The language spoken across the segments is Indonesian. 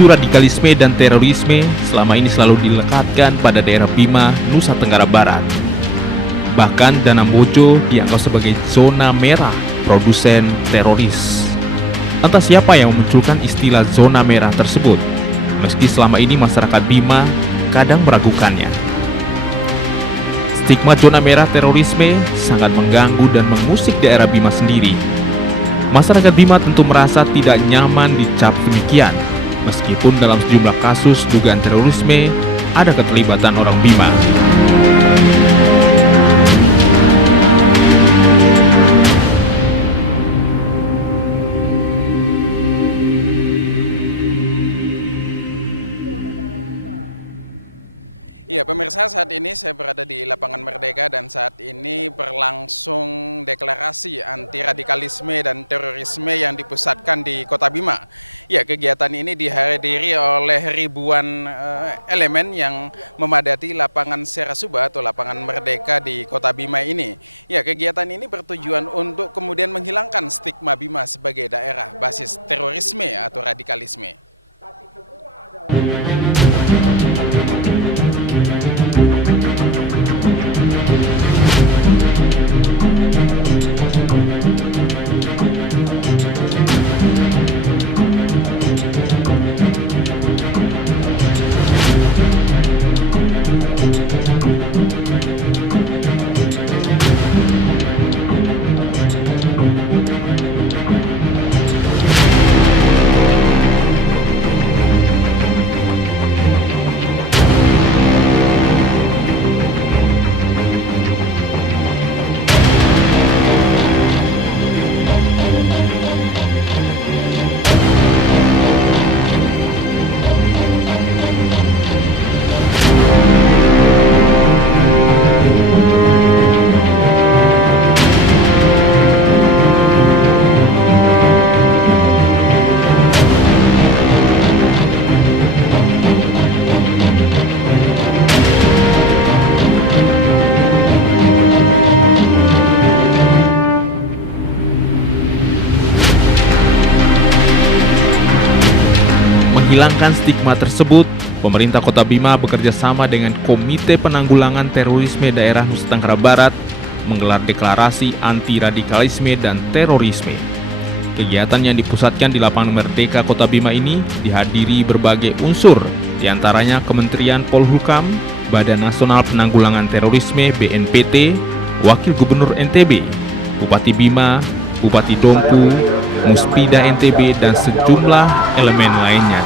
isu radikalisme dan terorisme selama ini selalu dilekatkan pada daerah Bima, Nusa Tenggara Barat. Bahkan Danang Bojo dianggap sebagai zona merah produsen teroris. Entah siapa yang memunculkan istilah zona merah tersebut, meski selama ini masyarakat Bima kadang meragukannya. Stigma zona merah terorisme sangat mengganggu dan mengusik daerah Bima sendiri. Masyarakat Bima tentu merasa tidak nyaman dicap demikian, meskipun dalam sejumlah kasus dugaan terorisme ada keterlibatan orang Bima. Menghilangkan stigma tersebut, pemerintah Kota Bima bekerja sama dengan Komite Penanggulangan Terorisme Daerah Nusa Tenggara Barat menggelar deklarasi anti-radikalisme dan terorisme. Kegiatan yang dipusatkan di Lapangan Merdeka Kota Bima ini dihadiri berbagai unsur, diantaranya Kementerian Polhukam, Badan Nasional Penanggulangan Terorisme (BNPT), Wakil Gubernur NTB, Bupati Bima, Bupati Dompu, Muspida NTB, dan sejumlah elemen lainnya.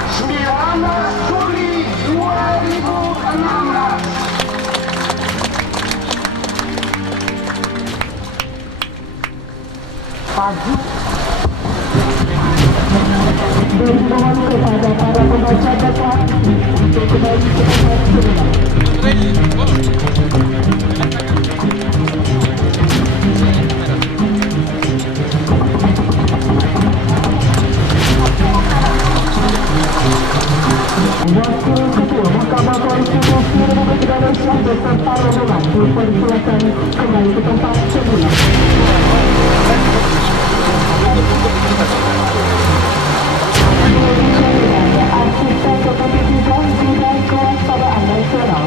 Bermohon kepada para pembaca data untuk kembali ke tempat semula. Wakil Ketua Mahkamah Konstitusi Republik Indonesia beserta rombongan dipersilakan kembali ke tempat semula. Asisten Ketua Bidang Kewaspadaan Nasional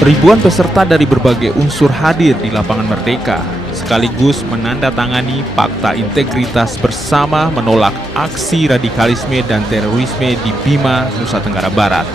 Ribuan peserta dari berbagai unsur hadir di Lapangan Merdeka, sekaligus menandatangani Fakta Integritas bersama menolak aksi radikalisme dan terorisme di Bima, Nusa Tenggara Barat.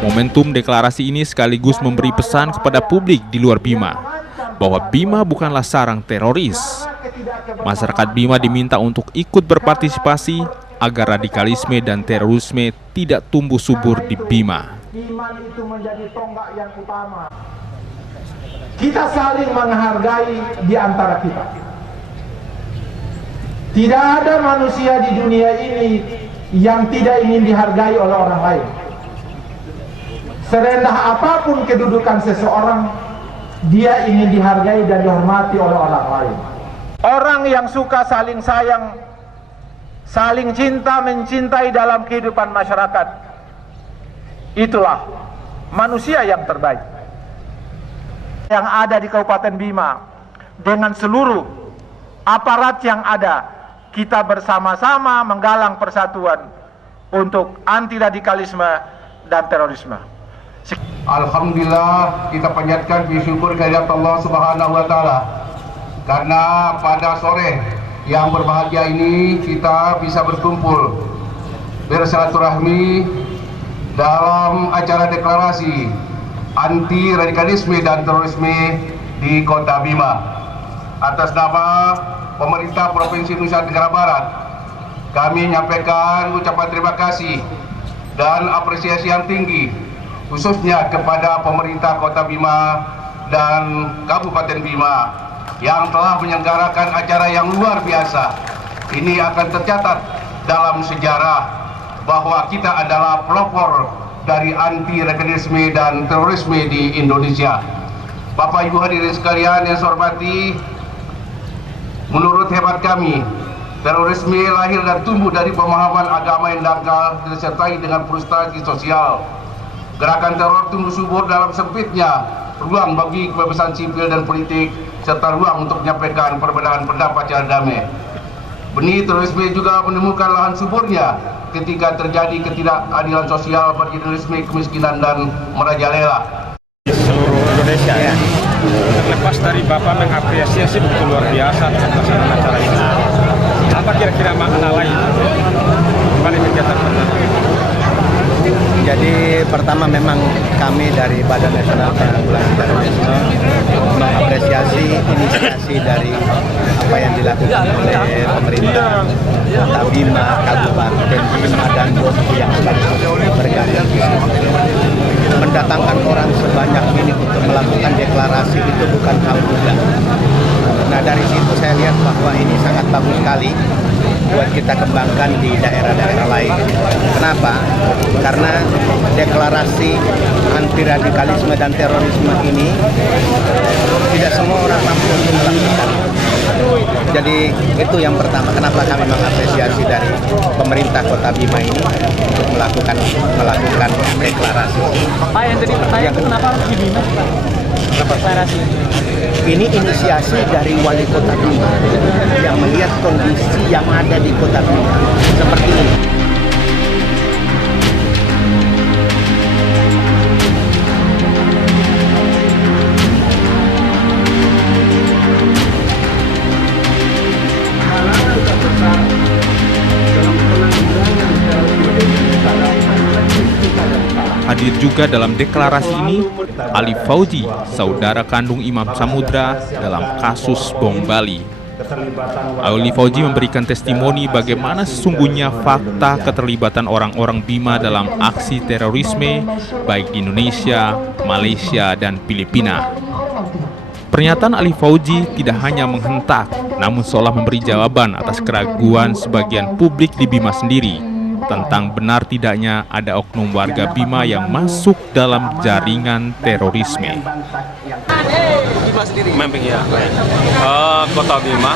Momentum deklarasi ini sekaligus memberi pesan kepada publik di luar Bima bahwa Bima bukanlah sarang teroris. Masyarakat Bima diminta untuk ikut berpartisipasi agar radikalisme dan terorisme tidak tumbuh subur di Bima. Iman itu menjadi tonggak yang utama. Kita saling menghargai di antara kita. Tidak ada manusia di dunia ini yang tidak ingin dihargai oleh orang lain. Serendah apapun kedudukan seseorang, dia ingin dihargai dan dihormati oleh orang lain. Orang yang suka saling sayang, saling cinta, mencintai dalam kehidupan masyarakat, itulah manusia yang terbaik. Yang ada di Kabupaten Bima, dengan seluruh aparat yang ada, kita bersama-sama menggalang persatuan untuk anti radikalisme dan terorisme. Alhamdulillah, kita panjatkan bersyukur kehadirat Allah Subhanahu wa taala karena pada sore yang berbahagia ini kita bisa berkumpul bersilaturahmi dalam acara deklarasi anti radikalisme dan terorisme di Kota Bima. Atas nama pemerintah Provinsi Nusa Tenggara Barat, kami menyampaikan ucapan terima kasih dan apresiasi yang tinggi khususnya kepada pemerintah Kota Bima dan Kabupaten Bima yang telah menyelenggarakan acara yang luar biasa. Ini akan tercatat dalam sejarah bahwa kita adalah pelopor dari anti radikalisme dan terorisme di Indonesia. Bapak Ibu hadirin sekalian yang saya hormati, menurut hemat kami, terorisme lahir dan tumbuh dari pemahaman agama yang dangkal disertai dengan frustasi sosial. Gerakan teror tumbuh subur dalam sempitnya ruang bagi kebebasan sipil dan politik serta ruang untuk menyampaikan perbedaan pendapat secara damai. Benih terorisme juga menemukan lahan suburnya ketika terjadi ketidakadilan sosial, marginalisme, kemiskinan dan merajalela. Seluruh Indonesia ya. Terlepas dari Bapak mengapresiasi begitu luar biasa pelaksanaan acara ini, apa kira-kira makna lain balik kegiatan tersebut? Jadi pertama memang kami dari Badan Nasional Penanggulangan Terorisme mengapresiasi inisiasi dari apa yang dilakukan oleh pemerintah Kota Bima, Kabupaten Bima dan Boski yang bergabung mendatangkan orang sebanyak ini untuk melakukan deklarasi itu bukan hal mudah. Nah dari situ saya lihat bahwa ini sangat bagus sekali buat kita kembangkan di daerah-daerah lain. Kenapa? Karena deklarasi anti radikalisme dan terorisme ini tidak semua orang mampu untuk melakukan. Jadi itu yang pertama, kenapa kami mengapresiasi dari pemerintah Kota Bima ini untuk melakukan deklarasi. Pak, yang tadi pertanyaan kenapa harus di Bima? Deklarasi. Ini inisiasi dari Wali Kota Bima yang melihat kondisi yang ada di Kota Bima seperti ini. Hadir juga dalam deklarasi ini Ali Fauji, saudara kandung Imam Samudra dalam kasus Bom Bali. Ali Fauji memberikan testimoni bagaimana sesungguhnya fakta keterlibatan orang-orang Bima dalam aksi terorisme baik di Indonesia, Malaysia, dan Filipina. Pernyataan Ali Fauji tidak hanya menghentak, namun seolah memberi jawaban atas keraguan sebagian publik di Bima sendiri tentang benar tidaknya ada oknum warga Bima yang masuk dalam jaringan terorisme. Memang ya, Kota Bima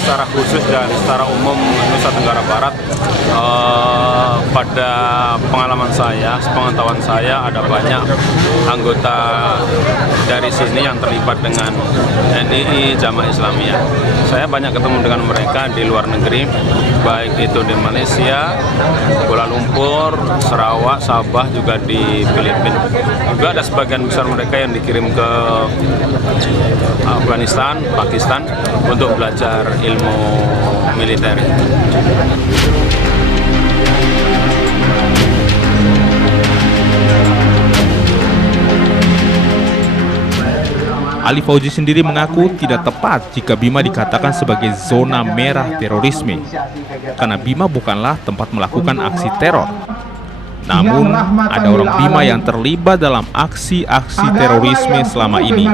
secara khusus dan secara umum Nusa Tenggara Barat, pada pengalaman saya, sepengetahuan saya ada banyak anggota dari sini yang terlibat dengan NII Jamaah Islamiyah. Saya banyak ketemu dengan mereka di luar negeri, baik itu di Malaysia, Kuala Lumpur, Sarawak, Sabah, juga di Filipina. Juga ada sebagian besar mereka yang dikirim ke Afghanistan, Pakistan untuk belajar ilmu militer. Ali Fauzi sendiri mengaku tidak tepat jika Bima dikatakan sebagai zona merah terorisme, karena Bima bukanlah tempat melakukan aksi teror. Namun, ada orang Bima yang terlibat dalam aksi-aksi terorisme selama ini.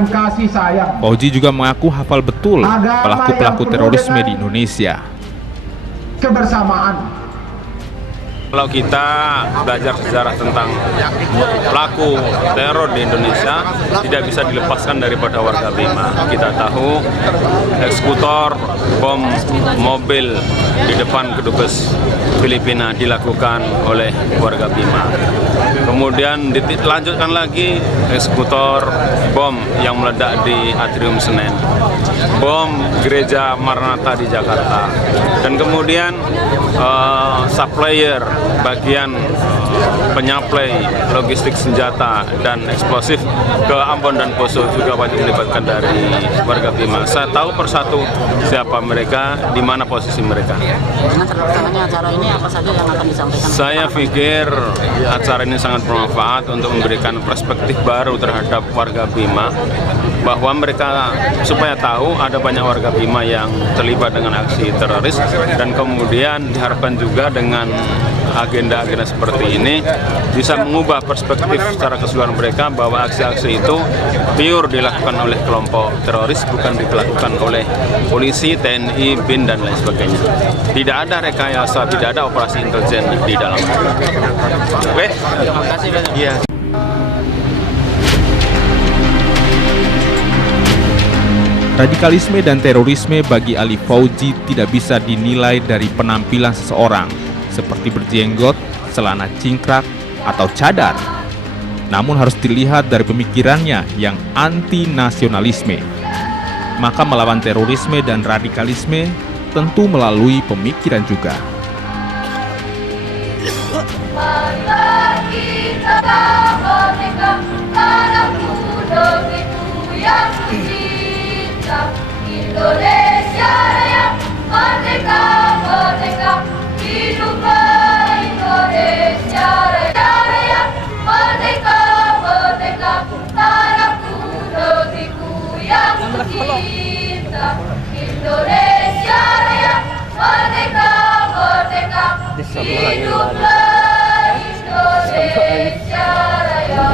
Fauzi juga mengaku hafal betul pelaku-pelaku terorisme di Indonesia. Kebersamaan. Kalau kita belajar sejarah tentang pelaku teror di Indonesia, tidak bisa dilepaskan daripada warga Bima. Kita tahu eksekutor bom mobil di depan kedubes Filipina dilakukan oleh warga Bima. Kemudian dilanjutkan lagi eksekutor bom yang meledak di Atrium Senen, bom gereja Maranatha di Jakarta, dan kemudian supplier bagian penyaplai logistik senjata dan eksplosif ke Ambon dan Poso juga banyak melibatkan dari warga Bima. Saya tahu persatu siapa mereka, di mana posisi mereka. Dengan terlaksananya acara ini apa saja yang akan disampaikan? Saya pikir acara ini sangat bermanfaat untuk memberikan perspektif baru terhadap warga Bima, bahwa mereka supaya tahu ada banyak warga Bima yang terlibat dengan aksi teroris, dan kemudian diharapkan juga dengan agenda-agenda seperti ini bisa mengubah perspektif secara keseluruhan mereka bahwa aksi-aksi itu pure dilakukan oleh kelompok teroris, bukan dilakukan oleh polisi, TNI, BIN, dan lain sebagainya. Tidak ada rekayasa, tidak ada operasi intelijen di dalam. Oke? Terima kasih banyak. Iya. Radikalisme dan terorisme bagi Ali Fauzi tidak bisa dinilai dari penampilan seseorang, seperti berjenggot, celana cingkrak, atau cadar. Namun harus dilihat dari pemikirannya yang anti-nasionalisme. Maka melawan terorisme dan radikalisme tentu melalui pemikiran juga. Indonesia Raya, merdeka, merdeka, hiduplah Indonesia Raya, merdeka, merdeka, tanahku, negeriku yang tercinta. Indonesia Raya, merdeka, merdeka, hiduplah Indonesia Raya.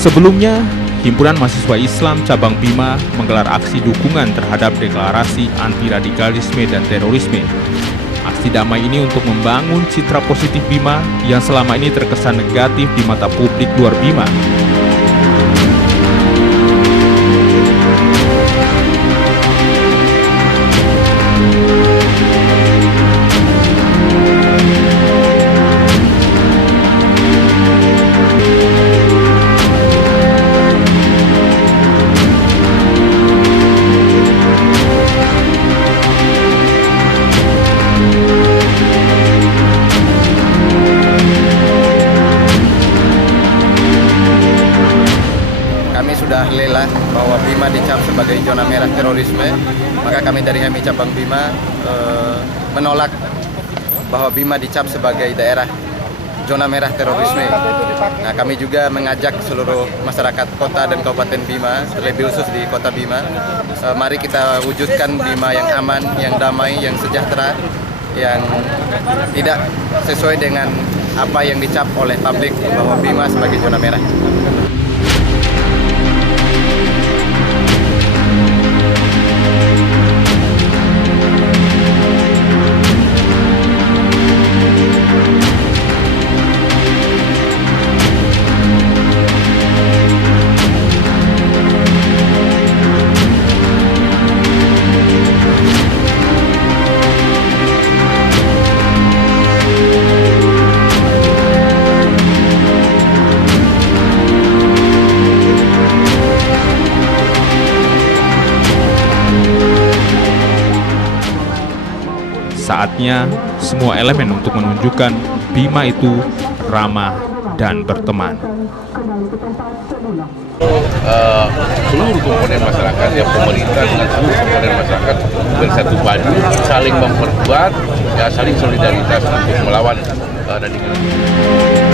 Sebelumnya, Himpunan Mahasiswa Islam Cabang Bima menggelar aksi dukungan terhadap deklarasi anti-radikalisme dan terorisme. Aksi damai ini untuk membangun citra positif Bima yang selama ini terkesan negatif di mata publik luar Bima. Sudah lelah bahwa Bima dicap sebagai zona merah terorisme, maka kami dari HMI Cabang Bima menolak bahwa Bima dicap sebagai daerah zona merah terorisme. Nah, kami juga mengajak seluruh masyarakat kota dan kabupaten Bima, terlebih khusus di kota Bima, mari kita wujudkan Bima yang aman, yang damai, yang sejahtera, yang tidak sesuai dengan apa yang dicap oleh publik bahwa Bima sebagai zona merah. Saatnya semua elemen untuk menunjukkan Bima itu ramah dan berteman. kembali ke tempat semula. Seluruh komponen masyarakat, ya pemerintah dengan seluruh komponen masyarakat bersatu padu, saling memperkuat, ya saling solidaritas untuk melawan radikalisme.